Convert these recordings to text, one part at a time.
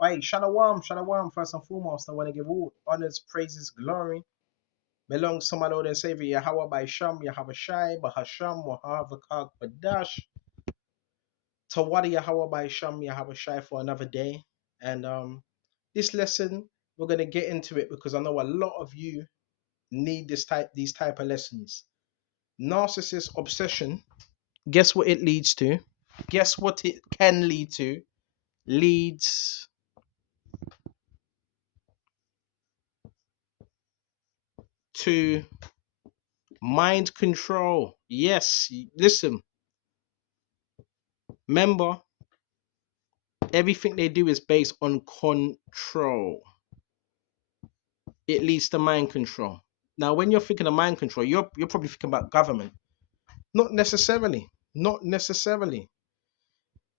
Hey, shalom, shalom. First and foremost, I want to give all honors, praises, glory belongs to my Lord and Savior Yahweh by Sham, Yahweh Shai, Bahasham, Wahavakag, Badash, Tawadi Yahweh by Sham, Yahweh Shai for another day. And this lesson, we're gonna get into it because I know a lot of you need these type of lessons. Narcissist obsession. Guess what it leads to? Guess what it can lead to? Leads to mind control. Yes, listen. Remember, everything they do is based on control. It leads to mind control. Now, when you're thinking of mind control, you're probably thinking about government. Not necessarily. Not necessarily.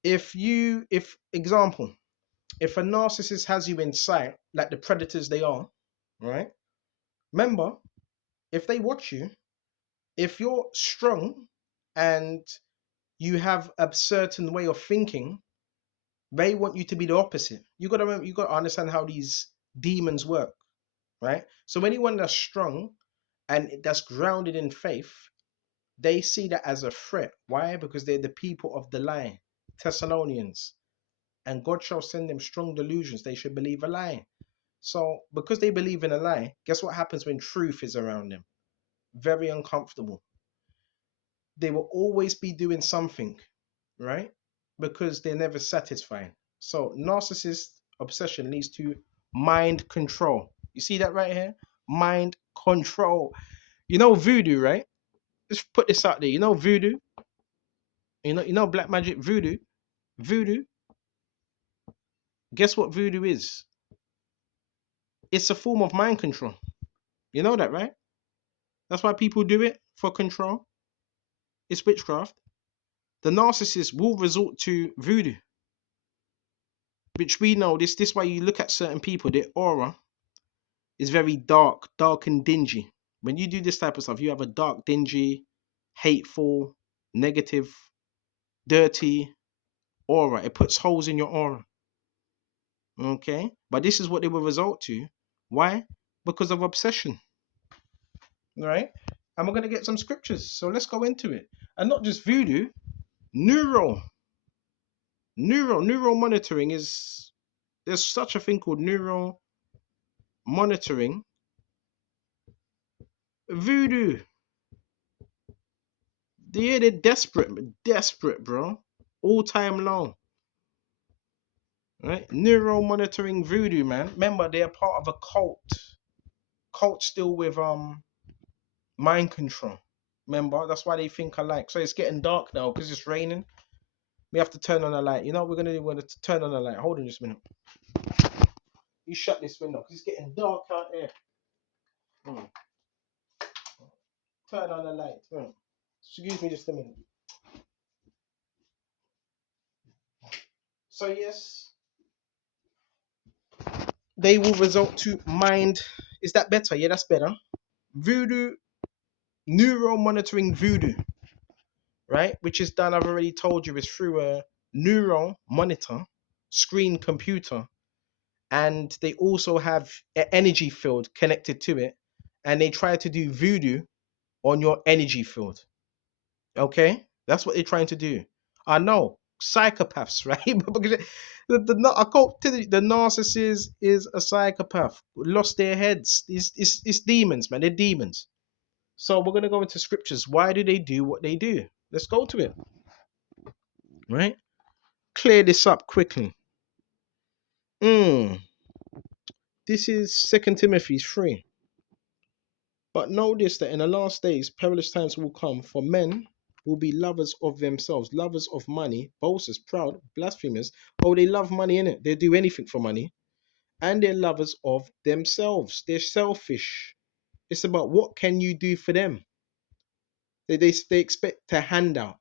If example, if a narcissist has you in sight, like the predators they are, right? Remember, if they watch you, if you're strong and you have a certain way of thinking, they want you to be the opposite. You gotta understand how these demons work, right? So anyone that's strong and that's grounded in faith, they see that as a threat. Why? Because they're the people of the lie, Thessalonians, and God shall send them strong delusions. They should believe a lie. So because they believe in a lie, guess what happens when truth is around them? Very uncomfortable. They will always be doing something, right? Because they're never satisfied. So narcissist obsession leads to mind control. You see that right here? Mind control. You know voodoo, right? Let's put this out there. You know voodoo? You know black magic voodoo? Voodoo. Guess what voodoo is? It's a form of mind control. You know that, right? That's why people do it for control. It's witchcraft. The narcissist will resort to voodoo, which we know this why you look at certain people, their aura is very dark and dingy. When you do this type of stuff, you have a dark, dingy, hateful, negative, dirty aura. It puts holes in your aura. Okay? But this is what they will result to. Why? Because of obsession. Right? And we're going to get some scriptures. So let's go into it. And not just voodoo, neural. Neural monitoring is, there's such a thing called neural monitoring. Voodoo. They're desperate, bro. All time low. Right? Neural monitoring voodoo, man. Remember, they're part of a cult. Cult still with mind control. Remember, that's why they think alike. So it's getting dark now because it's raining. We have to turn on the light. You know what we're gonna do? We're gonna turn on the light. Hold on just a minute. You shut this window because it's getting dark out here. Mm. Turn on the light. Mm. Excuse me just a minute. So yes, they will result to mind. Is that better? Yeah, that's better. Voodoo, neural monitoring voodoo, right? Which is done, I've already told you, is through a neural monitor, screen computer, and they also have an energy field connected to it, and they try to do voodoo on your energy field. Okay, that's what they're trying to do. I know psychopaths, right? Because I can't tell you, the narcissist is a psychopath, lost their heads. It's demons, man. They're demons. So we're gonna go into scriptures. Why do they do what they do? Let's go to it. Right? Clear this up quickly. Mm. This is Second Timothy 3. But notice that in the last days, perilous times will come, for men will be lovers of themselves, lovers of money, boasters, proud, blasphemers. Oh, they love money, innit? They do anything for money. And they're lovers of themselves. They're selfish. It's about what can you do for them. They expect a handout.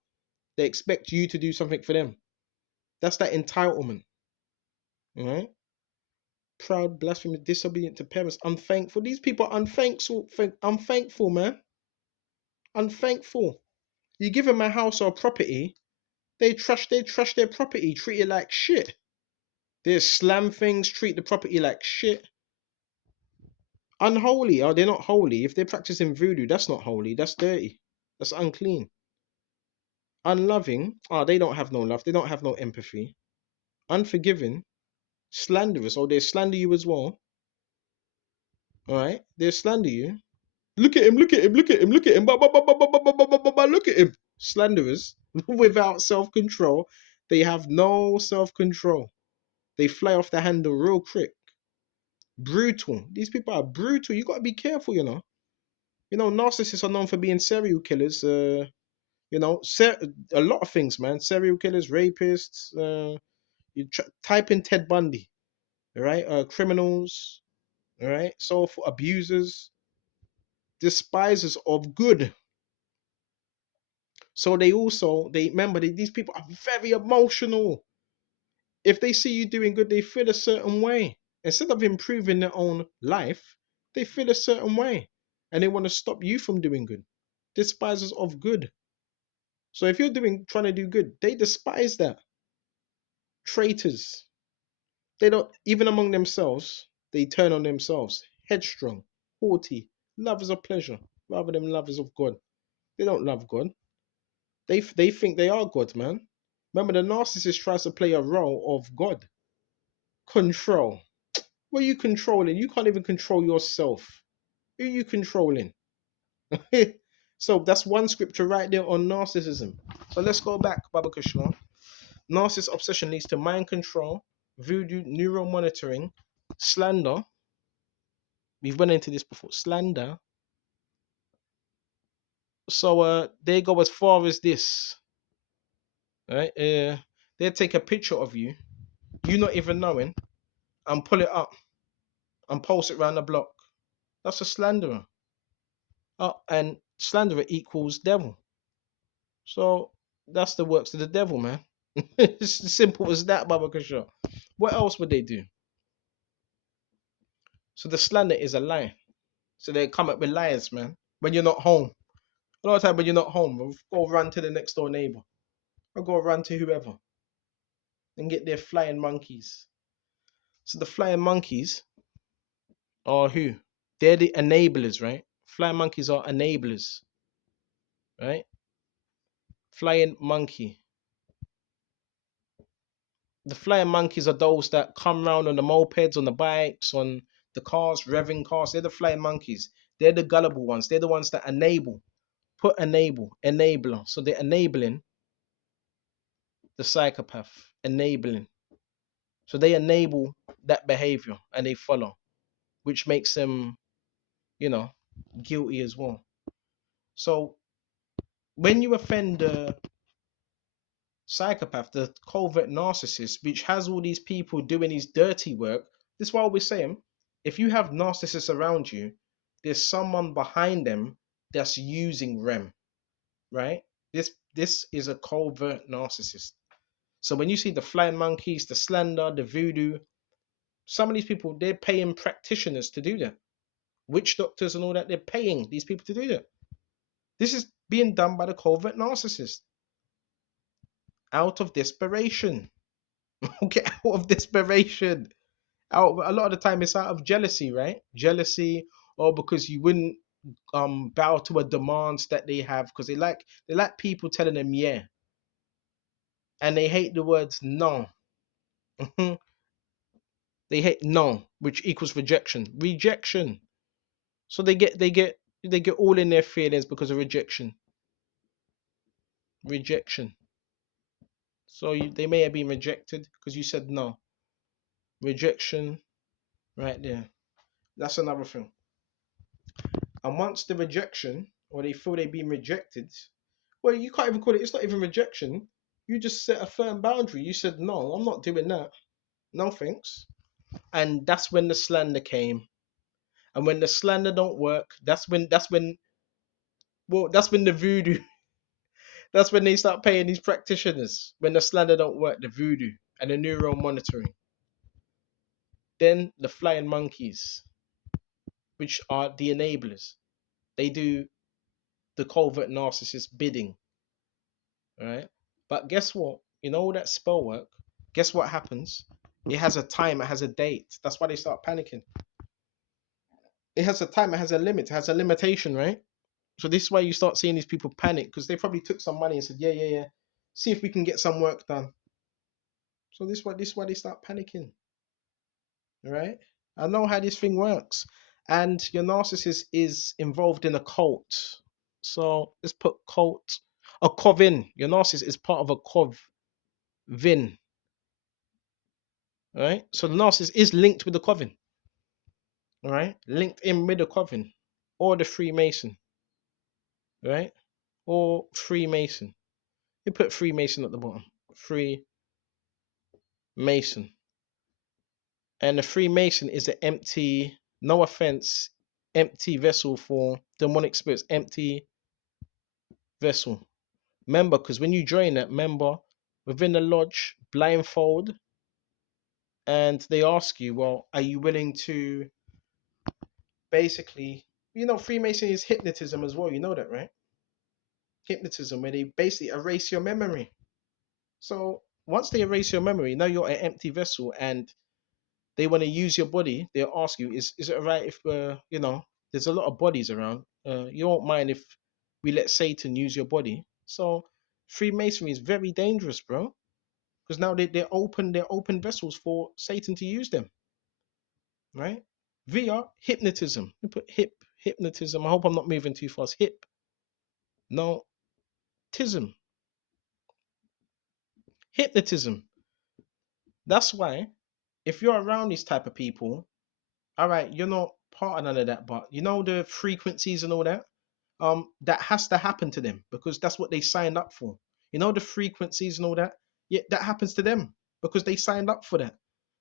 They expect you to do something for them. That's that entitlement. All right? Proud, blasphemous, disobedient to parents, unthankful. These people are unthankful, man. Unthankful. You give them a house or a property, they trash their property, treat it like shit. They slam things, treat the property like shit. Unholy. Oh, they're not holy. If they're practicing voodoo, that's not holy. That's dirty. That's unclean. Unloving. Oh, they don't have no love. They don't have no empathy. Unforgiving. Slanderous. Oh, they slander you as well. All right. They slander you. Look at him. Look at him. Look at him. Look at him. Look at him. Slanderers without self control. They have no self control. They fly off the handle real quick. Brutal. These people are brutal. You got to be careful, you know. Narcissists are known for being serial killers. A lot of things, man. Serial killers, rapists. Type in Ted Bundy, all right? Criminals, all right? So for abusers, despisers of good. So they remember these people are very emotional. If they see you doing good, they feel a certain way. Instead of improving their own life, they feel a certain way, and they want to stop you from doing good. Despisers of good. So if you're trying to do good, they despise that. Traitors. They don't even among themselves. They turn on themselves. Headstrong, haughty, lovers of pleasure rather than lovers of God. They don't love God. They think they are God, man. Remember, the narcissist tries to play a role of God. Control. What are you controlling? You can't even control yourself. Who are you controlling? So that's one scripture right there on narcissism. So let's go back, Baba Krishna. Narcissist obsession leads to mind control, voodoo, neural monitoring, slander. We've went into this before. Slander. So they go as far as this. Right? They take a picture of you, you not even knowing, and pull it up and post it around the block. That's a slanderer. Oh, and slanderer equals devil. So that's the works of the devil, man. It's as simple as that, Baba Kasha. What else would they do? So the slander is a lie. So they come up with lies, man. When you're not home. A lot of time when you're not home, we'll go run to the next door neighbor. Or go run to whoever. And get their flying monkeys. So the flying monkeys are who? They're the enablers, right? Flying monkeys are enablers. Right? Flying monkey. The flying monkeys are those that come round on the mopeds, on the bikes, on the cars, revving cars. They're the flying monkeys. They're the gullible ones. They're the ones that enable. Put enabler. So they're enabling the psychopath. Enabling. So they enable that behavior and they follow, which makes them, you know, guilty as well. So when you offend the psychopath, the covert narcissist, which has all these people doing his dirty work, this is why we're saying, if you have narcissists around you, there's someone behind them that's using REM, right? This is a covert narcissist. So when you see the flying monkeys, the slender, the voodoo, some of these people, they're paying practitioners to do that. Witch doctors and all that, they're paying these people to do that. This is being done by the covert narcissist out of desperation. Okay, out of desperation. A lot of the time it's out of jealousy, right? Jealousy, or because you wouldn't bow to a demands that they have, because they like people telling them yeah, and they hate the words no. They hate no, which equals rejection. Rejection. So they get all in their feelings because of rejection. Rejection. So they may have been rejected because you said no. Rejection, right there. That's another thing. And once the rejection, or they feel they've been rejected, well, you can't even call it. It's not even rejection. You just set a firm boundary. You said no, I'm not doing that. No thanks. And that's when the slander came. And when the slander don't work, that's when the voodoo. That's when they start paying these practitioners. When the slander don't work, the voodoo and the neural monitoring. Then the flying monkeys, which are the enablers. They do the covert narcissist bidding. All right. But guess what? You know that spell work? Guess what happens? It has a time, it has a date. That's why they start panicking. It has a time, it has a limit, it has a limitation, right? So this is why you start seeing these people panic because they probably took some money and said, yeah, yeah, yeah, see if we can get some work done. So this is why they start panicking, right? I know how this thing works. And your narcissist is involved in a cult. So let's put cult, a coven. Your narcissist is part of a coven, right? So the narcissist is linked with the coven, all right? Linked in with the coven or the Freemason, right? Or Freemason. You put Freemason at the bottom. Freemason. And the Freemason is an empty, no offense, empty vessel for demonic spirits, empty vessel. Member, because when you join that member within the lodge, blindfold, and they ask you, well, are you willing to basically, Freemason is hypnotism as well. You know that, right? Hypnotism, where they basically erase your memory. So once they erase your memory, now you're an empty vessel, and they want to use your body. They'll ask you, is it alright if there's a lot of bodies around. You won't mind if we let Satan use your body. So Freemasonry is very dangerous, bro. Because now they're open vessels for Satan to use them, right? Via hypnotism. You put hypnotism. I hope I'm not moving too fast. No, tism. Hypnotism. That's why if you're around these type of people, all right, you're not part of none of that, but the frequencies and all that, that has to happen to them because that's what they signed up for. The frequencies and all that, yeah, that happens to them because they signed up for that.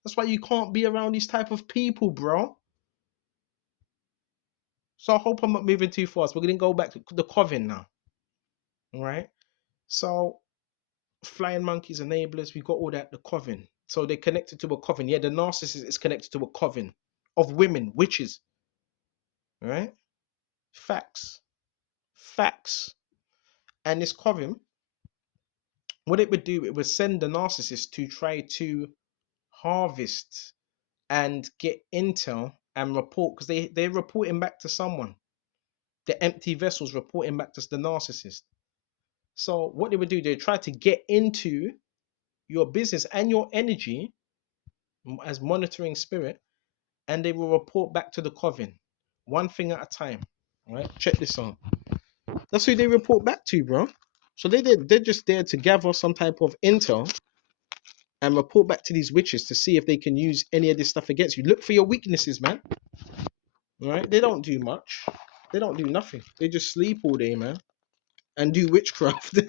That's why you can't be around these type of people, bro. So I hope I'm not moving too fast. We're gonna go back to the coven now. All right. So flying monkeys, enablers, we've got all that, the coven. So they're connected to a coven. Yeah, the narcissist is connected to a coven of women, witches. All right. Facts. Facts. And this coven, what it would do, it would send the narcissist to try to harvest and get intel and report because they're reporting back to someone. The empty vessels reporting back to the narcissist. So what they would do, they try to get into your business and your energy as monitoring spirit, and they will report back to the coven, one thing at a time. All right, check this out. That's who they report back to, bro. So they're just there to gather some type of intel and report back to these witches to see if they can use any of this stuff against you. Look for your weaknesses, man. All right, they don't do much. They don't do nothing. They just sleep all day, man, and do witchcraft.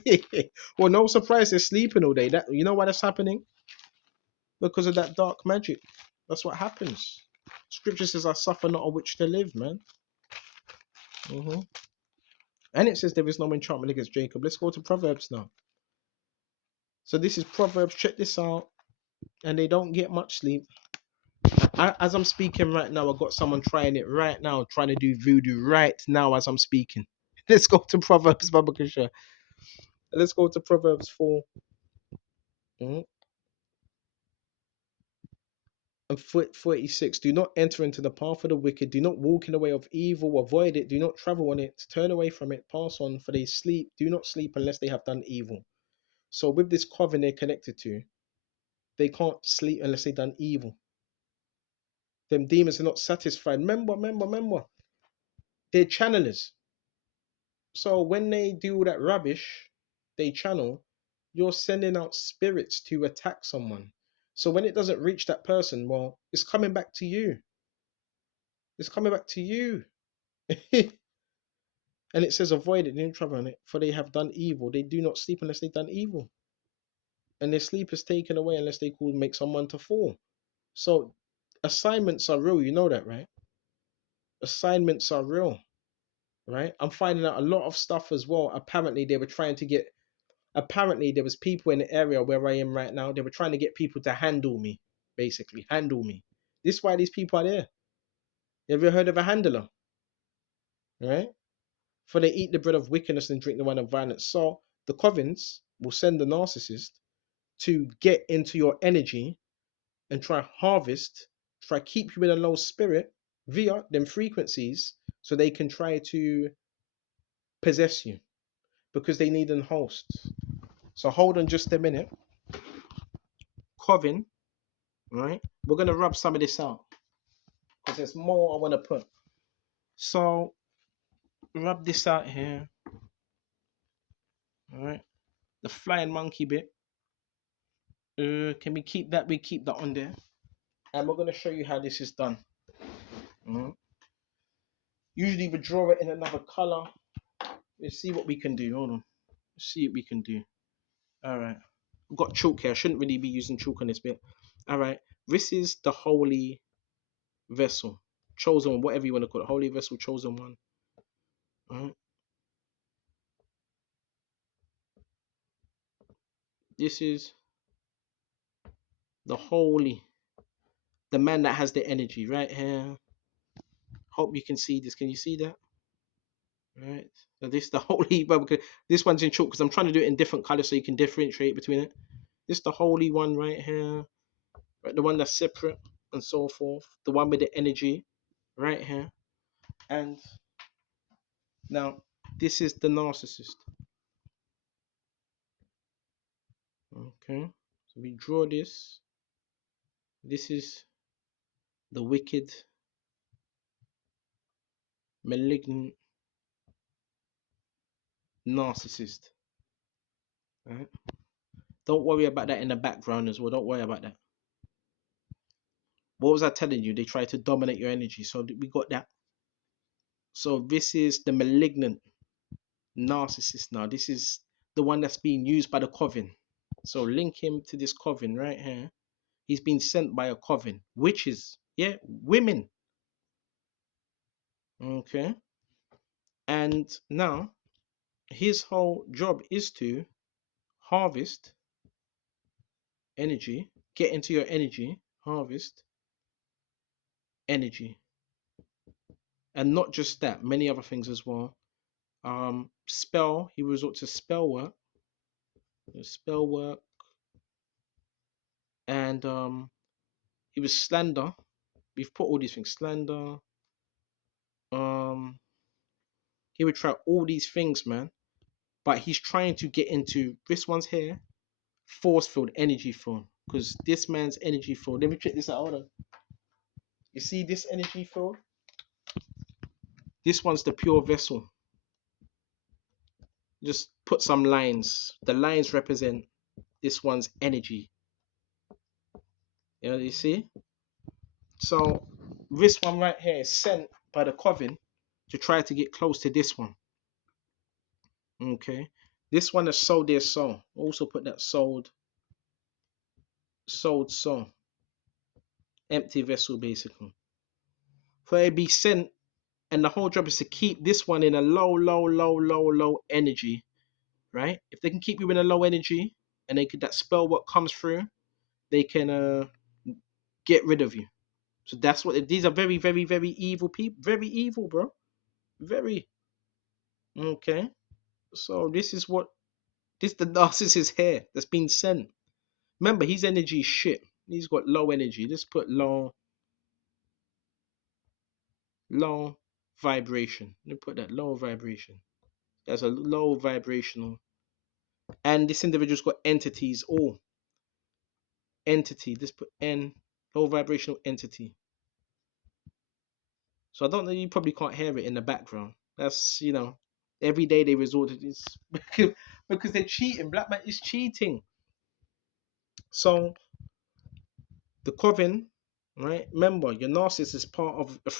Well, no surprise they're sleeping all day. That you know why that's happening? Because of that dark magic. That's what happens. Scripture says, "I suffer not a witch to live," man. hmm And it says there is no enchantment against Jacob. Let's go to Proverbs now. So this is Proverbs. Check this out. And they don't get much sleep. As I'm speaking right now, I've got someone trying it right now, trying to do voodoo right now as I'm speaking. Let's go to Proverbs, Baba Kasha. Let's go to Proverbs 4. Mhm. And 46. Do not enter into the path of the wicked. Do not walk in the way of evil. Avoid it. Do not travel on it. Turn away from it. Pass on, for they sleep. Do not sleep unless they have done evil. So with this coven they're connected to, they can't sleep unless they've done evil. Them demons are not satisfied. Remember. They're channelers. So when they do all that rubbish, they channel, you're sending out spirits to attack someone. So when it doesn't reach that person, well, it's coming back to you. It's coming back to you. And it says, avoid it, don't travel on it, for they have done evil. They do not sleep unless they've done evil. And their sleep is taken away unless they call make someone to fall. So assignments are real, you know that, right? Assignments are real, right? I'm finding out a lot of stuff as well. Apparently they were trying to get apparently there was people in the area where I am right now. They were trying to get people to handle me, basically handle me. This is why these people are there. You ever heard of a handler? Right? For they eat the bread of wickedness and drink the wine of violence. So the covens will send the narcissist to get into your energy and try harvest, try keep you in a low spirit via them frequencies, so they can try to possess you because they need an host. So hold on just a minute. Coven, right? We're gonna rub some of this out because there's more I want to put. So rub this out here, all right? The flying monkey bit. Can we keep that? We keep that on there, and we're gonna show you how this is done. Mhm. Usually we draw it in another color. Let's see what we can do. Hold on. Let's see what we can do. All right. I've got chalk here. I shouldn't really be using chalk on this bit. All right. This is the holy vessel, chosen one, whatever you want to call it. Holy vessel, chosen one. All right. This is the holy, the man that has the energy right here. Hope you can see this. Can you see that? All right. So this is the holy. This one's in chalk because I'm trying to do it in different colors so you can differentiate between it. This is the holy one right here. Right, the one that's separate and so forth. The one with the energy right here. And now this is the narcissist. Okay. So we draw this. This is the wicked, malignant narcissist. Right? Don't worry about that in the background as well. Don't worry about that. What was I telling you? They try to dominate your energy. So we got that. So this is the malignant narcissist now. This is the one that's being used by the coven. So link him to this coven right here. He's been sent by a coven. Witches. Yeah, women. Okay. And now his whole job is to harvest energy, get into your energy, harvest energy. And not just that, many other things as well. Spell, he resort to spell work, and he was slander. We've put all these things, slander. Um, he would try all these things, man. But he's trying to get into this one's here, force field, energy field, because this man's energy field. Let me check this out. Hold on. You see this energy field? This one's the pure vessel. Just put some lines. The lines represent this one's energy. You see? So this one right here is sent by the coven to try to get close to this one. Okay. This one has sold their soul. Also put that sold soul. Empty vessel basically. For it be sent, and the whole job is to keep this one in a low energy. Right? If they can keep you in a low energy and they could that spell what comes through, they can get rid of you. So that's what these are. Very evil people. Very evil, bro. Very. Okay. So this is what this the narcissist here that's been sent. Remember, his energy is shit. He's got low energy. Let's put low vibration. Let me put that low vibration. That's a low vibrational. And this individual's got entities. Oh, entity. Let's put N, low vibrational entity. So I don't know. You probably can't hear it in the background. That's every day they resort to this because they're cheating. Black man is cheating. So the coven, right? Remember, your narcissist is part of a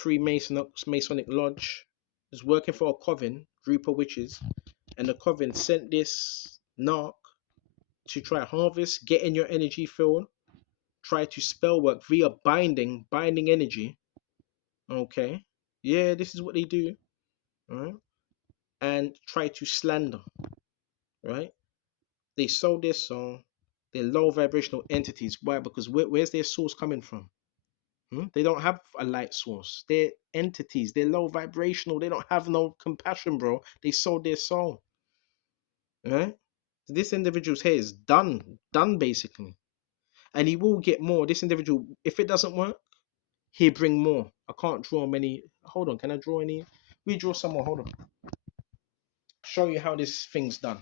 Masonic lodge. Is working for a coven group of witches, and the coven sent this narc to try harvest, get in your energy field, try to spell work via binding energy. Okay, yeah, this is what they do, right? And try to slander, right? They sold their soul. They're low vibrational entities. Why? Because where's their source coming from? They don't have a light source. They're entities. They're low vibrational. They don't have no compassion, bro. They sold their soul. Right? So this individual's here is done basically. and he will get more. This individual, if it doesn't work, he'll bring more. I can't draw many. Hold on, can I draw any? We draw some more. Hold on. Show you how this thing's done.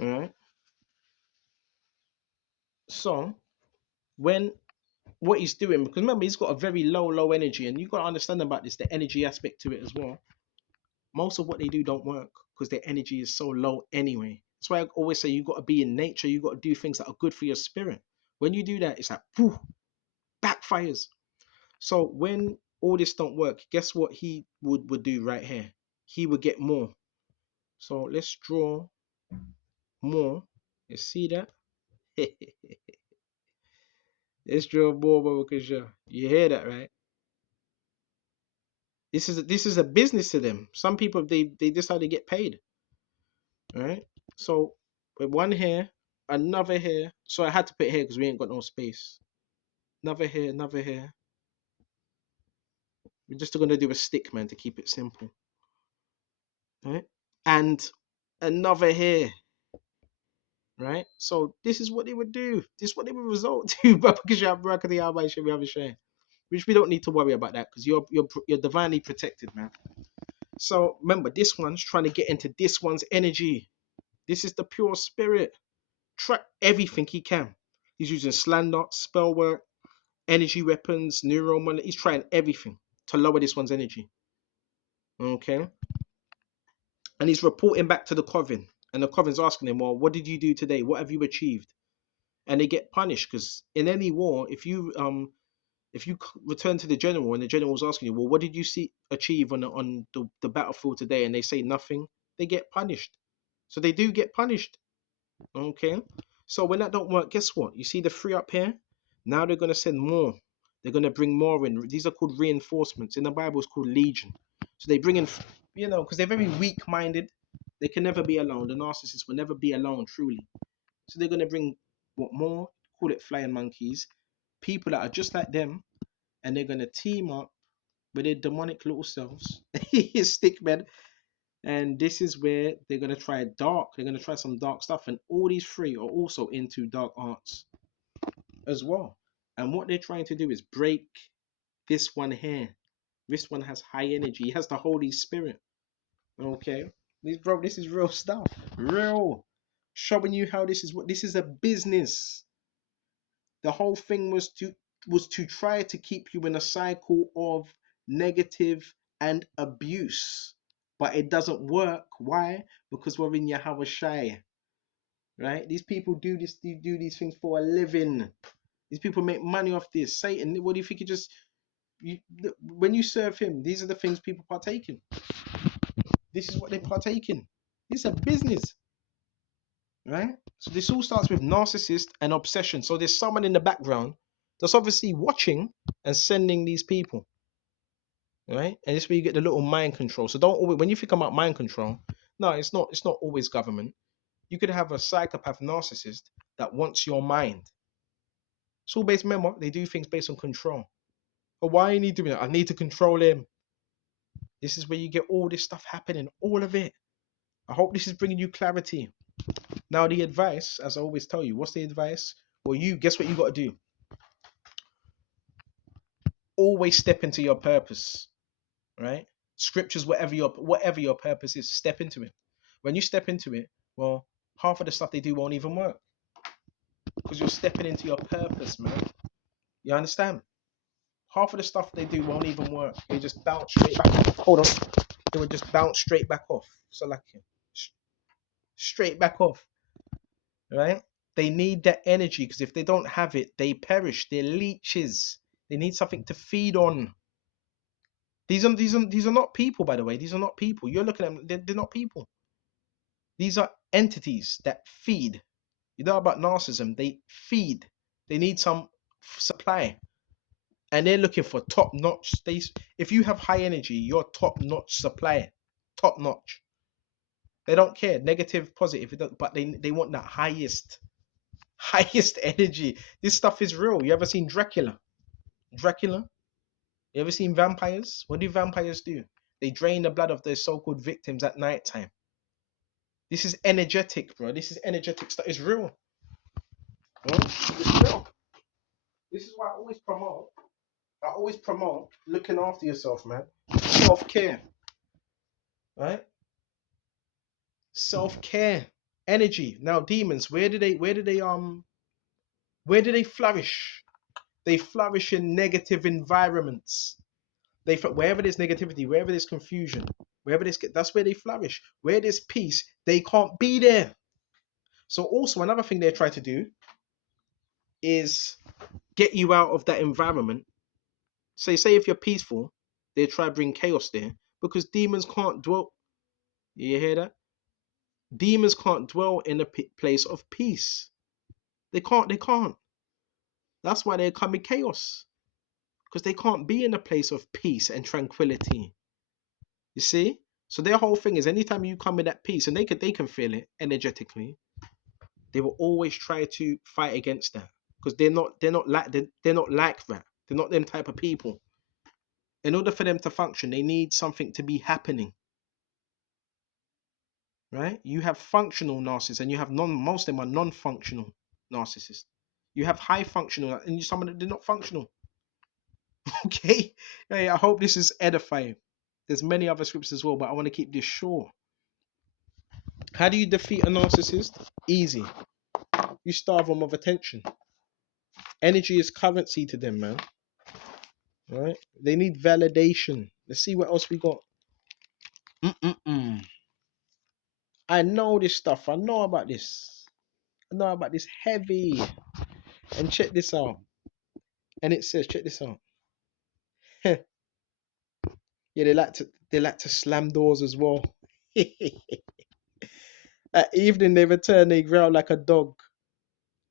All right. So when what he's doing, because remember he's got a very low energy, and you've got to understand about this, the energy aspect to it as well. Most of what they do don't work because their energy is so low anyway. That's why I always say you got to be in nature. You got to do things that are good for your spirit. When you do that, it's like poof, backfires. So when all this don't work, guess what he would do right here? He would get more. So let's draw more. You see that? Let's draw more, because you hear that, right? This is a business to them. Some people they decide to get paid, right? So with one here, another here. So I had to put here because we ain't got no space. Another here, another here. We're just gonna do a stick, man, to keep it simple, right? And another here, right? So this is what they would do. This is what they would result to, but because you have Barakati Alba, should we have a share? Which we don't need to worry about that because you're divinely protected, man. So remember, this one's trying to get into this one's energy. This is the pure spirit. Try everything he can. He's using slander, spell work, energy weapons, neural money. He's trying everything to lower this one's energy. Okay. And he's reporting back to the Coven. And the Coven's asking him, well, what did you do today? What have you achieved? And they get punished because in any war, if you return to the general and the general's asking you, well, what did you see achieve on the battlefield today? And they say nothing, they get punished. So they do get punished. Okay. So when that don't work, guess what? You see the three up here? Now they're gonna send more. They're gonna bring more in. These are called reinforcements. In the Bible, it's called legion. So they bring in, because they're very weak-minded. They can never be alone. The narcissists will never be alone, truly. So they're gonna bring what more? Call it flying monkeys. People that are just like them, and they're gonna team up with their demonic little selves, stickmen, and this is where they're gonna try dark. They're gonna try some dark stuff, and all these three are also into dark arts as well. And what they're trying to do is break this one here. This one has high energy. He has the Holy Spirit. Okay, this is real stuff. Real, showing you how this is a business. The whole thing was to try to keep you in a cycle of negative and abuse, but it doesn't work. Why? Because we're in Yahweh Shai, right? These people do these things for a living. These people make money off this. Satan, what do you think? When you serve him, these are the things people partake in. This is what they partake in. It's a business, right? So this all starts with narcissist and obsession. So there's someone in the background that's obviously watching and sending these people, right? And this is where you get the little mind control. So don't always, when you think about mind control, no, it's not. It's not always government. You could have a psychopath narcissist that wants your mind. It's all based. Remember, they do things based on control. But why you need to do that? I need to control him. This is where you get all this stuff happening, all of it. I hope this is bringing you clarity. Now, the advice, as I always tell you, what's the advice? Well, guess what you got to do? Always step into your purpose, right? Scriptures, whatever your purpose is, step into it. When you step into it, well, half of the stuff they do won't even work because you're stepping into your purpose, man. You understand? Half of the stuff they do won't even work. They just bounce straight back. Hold on. They would just bounce straight back off. So like straight back off, right? They need that energy because if they don't have it, they perish. They're leeches. They need something to feed on. These are not people, by the way. These are not people. You're looking at them. They're not people. These are entities that feed. You know about narcissism? They feed. They need some supply, and they're looking for top notch. If you have high energy, you're top notch supply, top notch. They don't care negative, positive, but they want that highest energy. This stuff is real. You ever seen Dracula? Dracula? You ever seen vampires? What do vampires do? They drain the blood of their so-called victims at night time. This is energetic, bro. This is energetic stuff. It's real. Right? It's real. This is why I always promote looking after yourself, man. Self-care, right? Self-care, energy. Now, demons, where do they flourish? They flourish in negative environments. Wherever there's negativity, wherever there's confusion, that's where they flourish. Where there's peace, they can't be there. So also another thing they try to do is get you out of that environment. Say if you're peaceful, they try to bring chaos there because demons can't dwell. You hear that? Demons can't dwell in a place of peace. They can't. They can't. That's why they come in chaos because they can't be in a place of peace and tranquility. You see? So their whole thing is anytime you come in that peace, and they can feel it energetically, they will always try to fight against that because they're not like that. They're not them type of people. In order for them to function, they need something to be happening, right? You have functional narcissists, and you have non. Most of them are non-functional narcissists. You have high functional, and some of them they're not functional. Okay, hey, I hope this is edifying. There's many other scripts as well, but I want to keep this short. How do you defeat a narcissist? Easy. You starve them of attention. Energy is currency to them, man. Right? They need validation. Let's see what else we got. Mm-mm-mm. I know this stuff. I know about this. I know about this heavy. And check this out. And it says, check this out. Yeah, they like to slam doors as well. At evening they return, they growl like a dog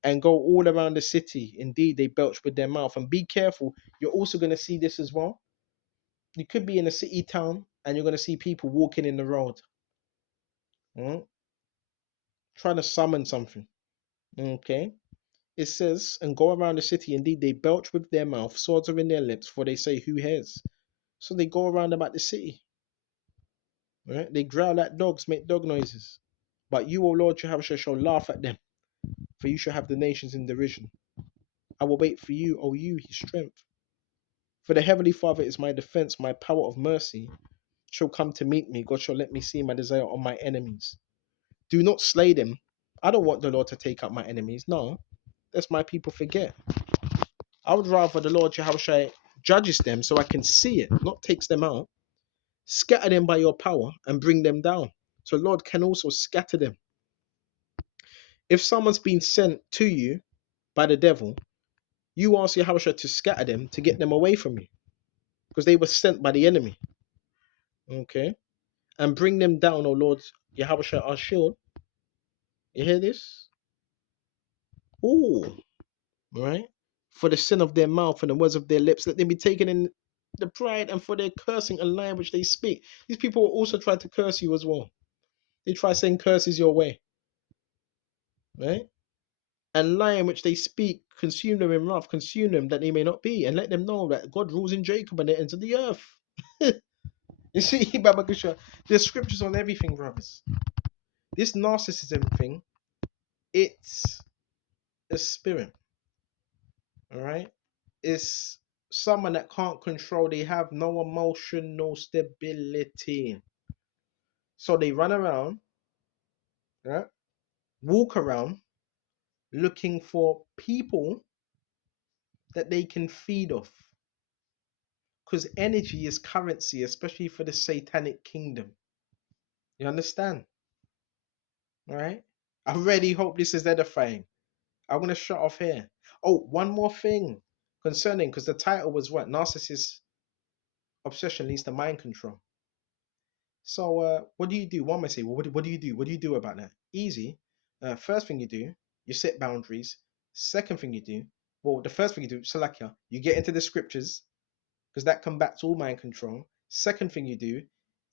and go all around the city. Indeed, they belch with their mouth. And be careful, you're also gonna see this as well. You could be in a city town and you're gonna see people walking in the road. Mm? Trying to summon something. Okay. It says, and go around the city. Indeed, they belch with their mouth, swords are in their lips, for they say, who has? So they go around about the city. Right? They growl like dogs, make dog noises. But you, O Lord Jehovah, shall laugh at them, for you shall have the nations in derision. I will wait for you, O you, his strength. For the Heavenly Father is my defense, my power of mercy shall come to meet me. God shall let me see my desire on my enemies. Do not slay them. I don't want the Lord to take up my enemies. No, that's my people forget. I would rather the Lord Jehovah judges them so I can see it, not takes them out. Scatter them by your power and bring them down. So Lord can also scatter them. If someone's been sent to you by the devil, you ask Yahweh to scatter them to get them away from you because they were sent by the enemy. Okay? And bring them down, O Lord Yahweh, our shield. You hear this? Ooh, right? For the sin of their mouth and the words of their lips, let them be taken in the pride and for their cursing and lying which they speak. These people will also try to curse you as well. They try saying curses your way, right? And lying which they speak, consume them in wrath, consume them that they may not be, and let them know that God rules in Jacob and the ends of the earth. You see, Baba Kusha, there's scriptures on everything, brothers. This narcissism thing, it's a spirit, all right? It's someone that can't control, they have no emotional stability. So they run around, right? Walk around looking for people that they can feed off. Because energy is currency, especially for the satanic kingdom. You understand? All right? I really hope this is edifying. I'm going to shut off here. Oh, one more thing concerning, because the title was what? Narcissist obsession leads to mind control. So, what do you do? One might say, well, what do you do? What do you do about that? Easy. First thing you do, you set boundaries. Second thing you do, well, the first thing you do, Salakia, you get into the scriptures, because that combats all mind control. Second thing you do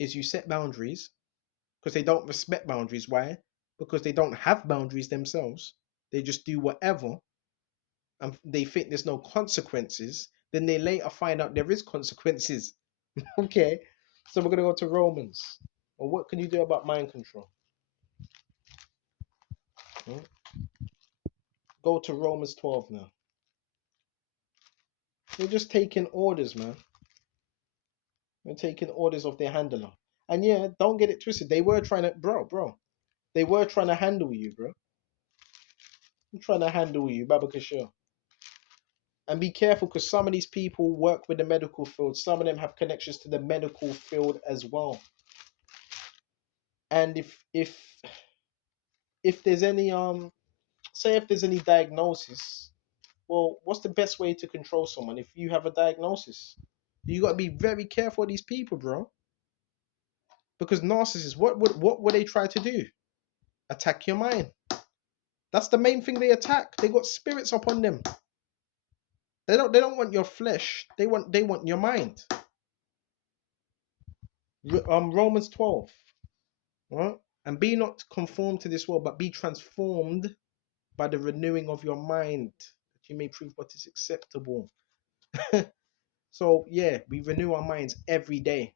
is you set boundaries, because they don't respect boundaries. Why? Because they don't have boundaries themselves. They just do whatever, and they think there's no consequences. Then they later find out there is consequences. Okay, so we're gonna go to Romans. Well, what can you do about mind control? Hmm? Go to Romans 12 now. They're just taking orders, man. They're taking orders of their handler. And yeah, don't get it twisted. They were trying to, bro. They were trying to handle you, bro. I'm trying to handle you, Baba Kishore. And be careful because some of these people work with the medical field. Some of them have connections to the medical field as well. And if there's any say if there's any diagnosis, well, what's the best way to control someone if you have a diagnosis? You got to be very careful of these people, bro. Because narcissists, what would they try to do? Attack your mind. That's the main thing they attack. They got spirits upon them. They don't want your flesh. They want your mind. Romans 12. Right? And be not conformed to this world, but be transformed by the renewing of your mind, that you may prove what is acceptable. So yeah, we renew our minds every day.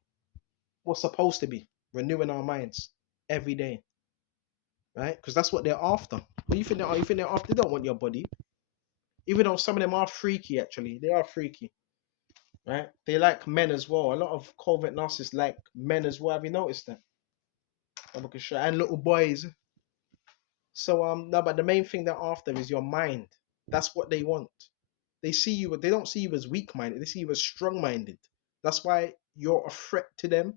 We're supposed to be renewing our minds every day, right? Because that's what they're after. What do you think they are? You think they're after? They don't want your body, even though some of them are freaky. Actually, they are freaky, right? They like men as well. A lot of covert narcissists like men as well. Have you noticed that? And little boys. So no, but the main thing they're after is your mind. That's what they want. They don't see you as weak minded, they see you as strong minded. That's why you're a threat to them.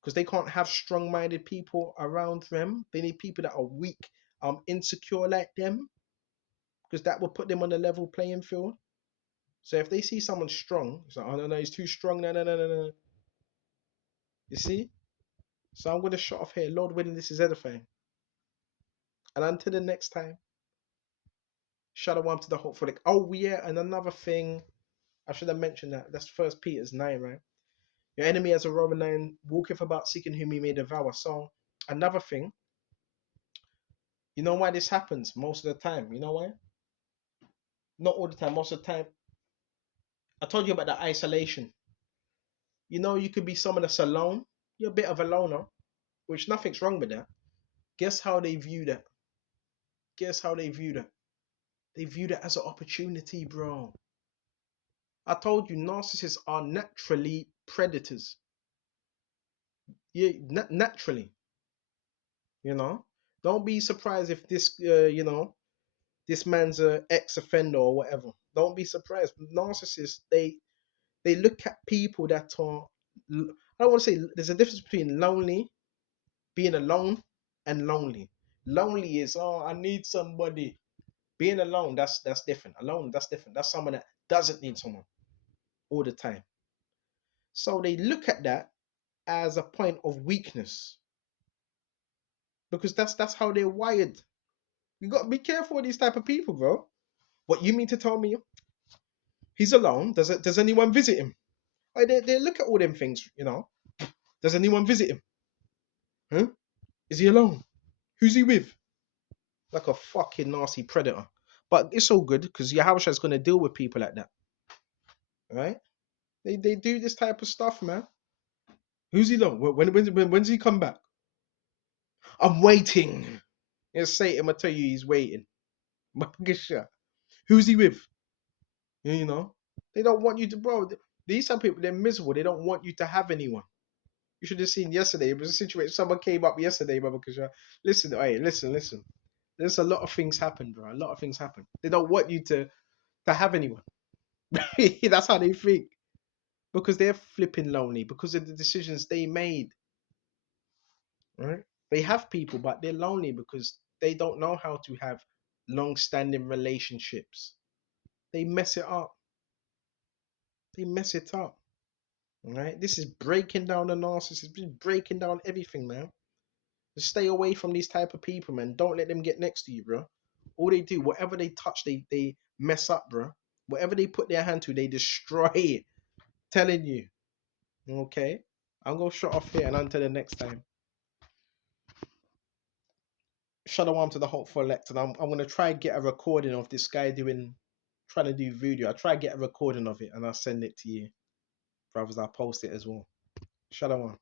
Because they can't have strong minded people around them. They need people that are weak, insecure like them. Because that will put them on a level playing field. So if they see someone strong, it's like, oh no, he's too strong. No. You see? So I'm gonna shut off here. Lord willing, this is edifying. And until the next time, Shalom to the hopeful. Oh yeah, and another thing, I should have mentioned that. That's First Peter's 9, right? Your enemy as a Roman lion walketh about seeking whom he may devour. So another thing, you know why this happens most of the time? You know why? Not all the time, most of the time. I told you about the isolation. You know, you could be someone that's alone. You're a bit of a loner, which nothing's wrong with that. Guess how they view that? Guess how they view that? They view that as an opportunity, bro. I told you, narcissists are naturally predators. Yeah, naturally. You know, don't be surprised if this, this man's a ex-offender or whatever. Don't be surprised. Narcissists, they look at people that are. I don't want to say there's a difference between lonely, being alone, and lonely. Lonely is, oh, I need somebody. Being alone, that's different. Alone, that's different. That's someone that doesn't need someone all the time. So they look at that as a point of weakness because that's how they're wired. You got to be careful with these type of people, bro. What you mean to tell me he's alone? Does anyone visit him? They look at all them things, you know. Does anyone visit him? Huh? Is he alone? Who's he with? Like a fucking nasty predator. But it's all good because Yahushua's gonna deal with people like that, right? They do this type of stuff, man. Who's he alone? When's he come back? I'm waiting. Yes, Satan, I tell you, he's waiting. Who's he with? You know, they don't want you to, bro. These some people, they're miserable. They don't want you to have anyone. You should have seen yesterday. It was a situation. Someone came up yesterday, brother. Listen, hey, listen. There's a lot of things happen, bro. A lot of things happen. They don't want you to have anyone. That's how they think because they're flipping lonely because of the decisions they made. Right? They have people, but they're lonely because they don't know how to have long-standing relationships. They mess it up. They mess it up. Right? This is breaking down the narcissist. This is breaking down everything, man. Just stay away from these type of people, man. Don't let them get next to you, bro. All they do, whatever they touch, they mess up, bro. Whatever they put their hand to, they destroy it. Telling you. Okay? I'm gonna shut off here and until the next time. Shalom to the hopeful elect, and I'm gonna try and get a recording of this guy trying to do voodoo. I'll try and get a recording of it and I'll send it to you. Brothers, I'll post it as well. Shalom.